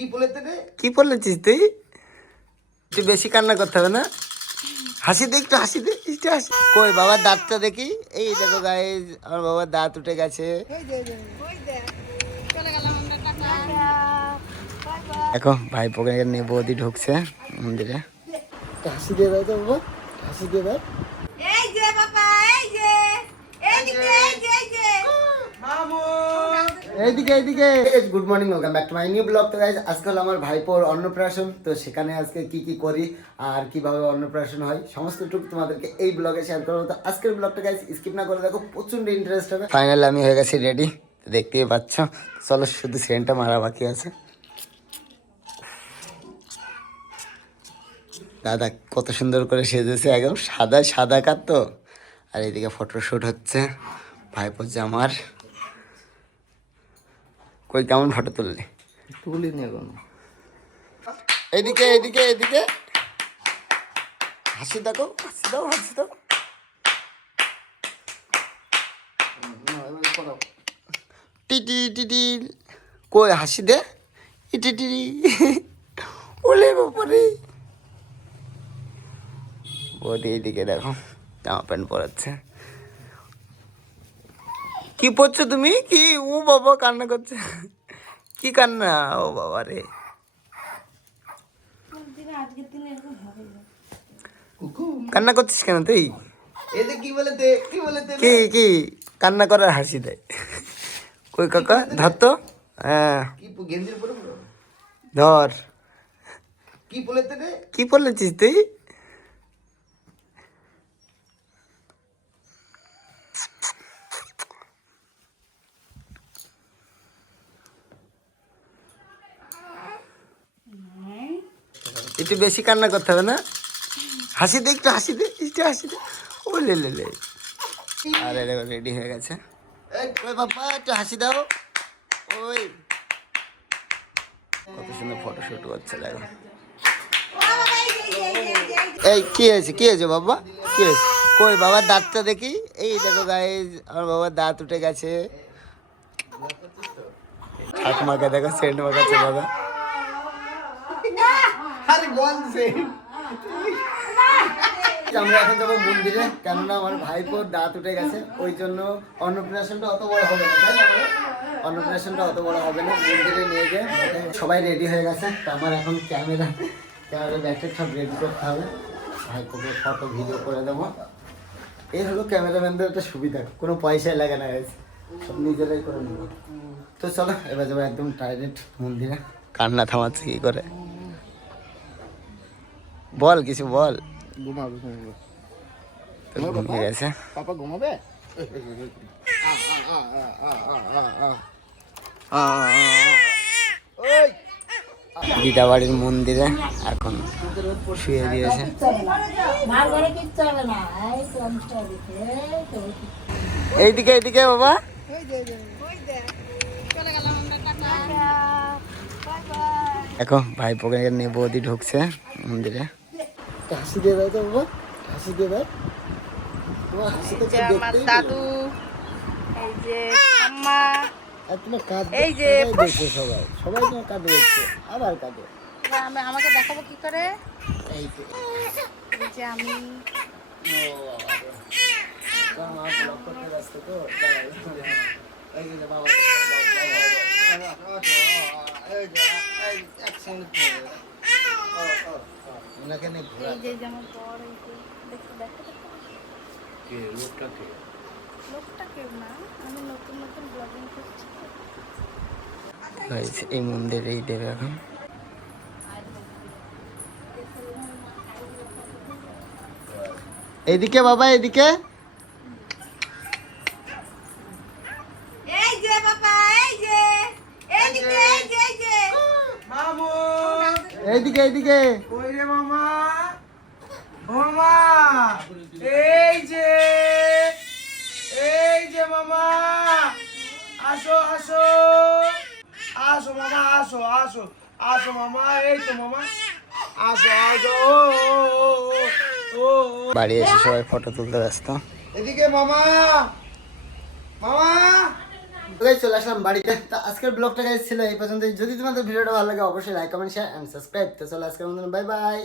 কি বলেছিস তুই? একটু বেশি কান্না করতে হবে না, হাসি দে, একটু হাসি দে, একটু হাসি। কই বাবার দাঁতটা দেখি। এই দেখো গাইস, আমার বাবার দাঁত উঠে গেছে। দেখো ভাই পোকে নিয়ে বৌদি ঢুকছে মন্দিরে। হাসি দিয়ে দাও তো বাবা, হাসি দিয়ে দাও। এই যে বাবা, এই যে এইদিকে, এই যে এই যে মামু এইদিকে এইদিকে। Good morning, welcome back to my new blog. তো গাইস আজকে হলো আমার ভাইপোর অন্নপ্রাশন, তো সেখানে আজকে কি কি করি আর কিভাবে অন্নপ্রাশন হয় সমস্তটুকু তোমাদেরকে এই ব্লগে শেয়ার করবো। তো আজকের ব্লগটা গাইস স্কিপ না করে দেখো, প্রচন্ড ইন্টারেস্ট হবে। ফাইনালি আমি হয়ে গেছি রেডি, দেখতেই পাচ্ছ। চলো শুধু সেন্টটা মারা বাকি আছে। দাদা কত সুন্দর করে সেজেছে, একদম সাদা সাদা কাট তো। আর এইদিকে ফটোশ্যুট হচ্ছে ভাইপোর জামার। কই কেমন ফটো তুললি? তুলিনি এখন। এইদিকে এইদিকে এইদিকে, হাসি দেখো, হাসি দাও, হাসি দাও। টিটি টিটি, কই হাসি দে, ইটি টিটি। ওলে বাবারে, বৌদি এইদিকে দেখো জামা প্যান্ট পরাচ্ছে। কি পরছো তুমি? কি ও বাবা কান্না করছে, কি কান্না? ও বাবা রে, কান্না করছিস কেন তুই? এতে কি বলেতে, কি বলেতে? কি কি কান্না করার হাসি দেয়? কই কাকা ধর তো, হ্যাঁ কি গেঞ্জির পরে ধর। কি বলেতে রে? কি বলেছিস তুই? একটু বেশি কান্না করতে হবে না, হাসি দে, একটু হাসি দে, একটু হাসি দে। ও লে লে লে। আরে দেখো রেডি হয়ে গেছে। ওই বাবা একটু হাসি দাও। ওই কত সুন্দর ফটোশুট করছে দেখো। এই কি হয়েছে, কি হয়েছে বাবা, কি হয়েছে? কই বাবার দাঁতটা দেখি। এই দেখো গাইস, আমার বাবার দাঁত উঠে গেছে। ঠাকুমাকে দেখো সেন্ট মাখাচ্ছে দাদা। আরে বলছে আমরা এখন যাবো মন্দিরে, কেননা আমার ভাইপোর দাঁত উঠে গেছে, ওই জন্য অন্নপ্রাশনটা অত বড় হবে না, তাই না? অন্নপ্রাশনটা অত বড় হবে না, মন্দিরে নিয়ে গিয়ে সবাই রেডি হয়ে গেছে। তো আমার এখন ক্যামেরা ব্যাটারি সব রেডি করতে হবে, ভাইপোকে ফটো ভিডিও করে দেবো। এই হলো ক্যামেরাম্যানদের একটা সুবিধা, কোনো পয়সাই লাগে না গাইস, সব নিজেরাই করে নেবো। তো চলো এবার যাবো একদম ডাইরেক্ট মন্দিরে। কান্না থামাচ্ছে কি করে? বল কিছু বল। ঘুমাবে ঘুমিয়ে গেছে পাপা, ঘুমাবে। দিদা বাড়ির মন্দিরে এখন শুয়ে দিয়েছে। এইদিকে এইদিকে বাবা, দেখো ভাই পোকে নিয়ে বৌদি ঢুকছে মন্দিরে। হাসি দিয়ে দাও তো বাবা, হাসি দিয়ে দাও। আমার দাদু, এই যে আম্মা, আর তোমার কাঁদ, এই যে দেখছে সবাই, সবাই তোমার কাঁদে দেখছে, আবার কাঁদে। আমাকে দেখাবো কি করে? এই তো এই যে আমি মা ব্লগ করতে ব্যস্ত তো, এই যে বাবা ওনাকে নিয়ে ঘোরা। এই যে যেমন বর, এই যে দেখো দেখো দেখো লোকটা কেউ না, আমি নতুন নতুন ব্লগিং করছি। এই মন্দিরেই দেবে এখন। এইদিকে বাবা, এইদিকে। এই যে বাবা, এই যে এইদিকে, এই যে এই যে মামু এইদিকে এইদিকে। কই রে মামা? মামা এই যে, এই যে মামা, আসো আসো আসো মামা, আসো আসো আসো মামা, এই তো মামা, আসো আসো। বাড়ি এসে সবাই ফটো তুলতে ব্যস্ত। এদিকে মামা, মামা তো guys, চলে আসলাম বাড়িতে। তো আজকের ব্লগটা গাইস ছিল এই পর্যন্ত। যদি তোমাদের ভিডিওটা ভালো লাগে অবশ্যই like comment share and subscribe. তো চলো আজকের মতন বাই বাই।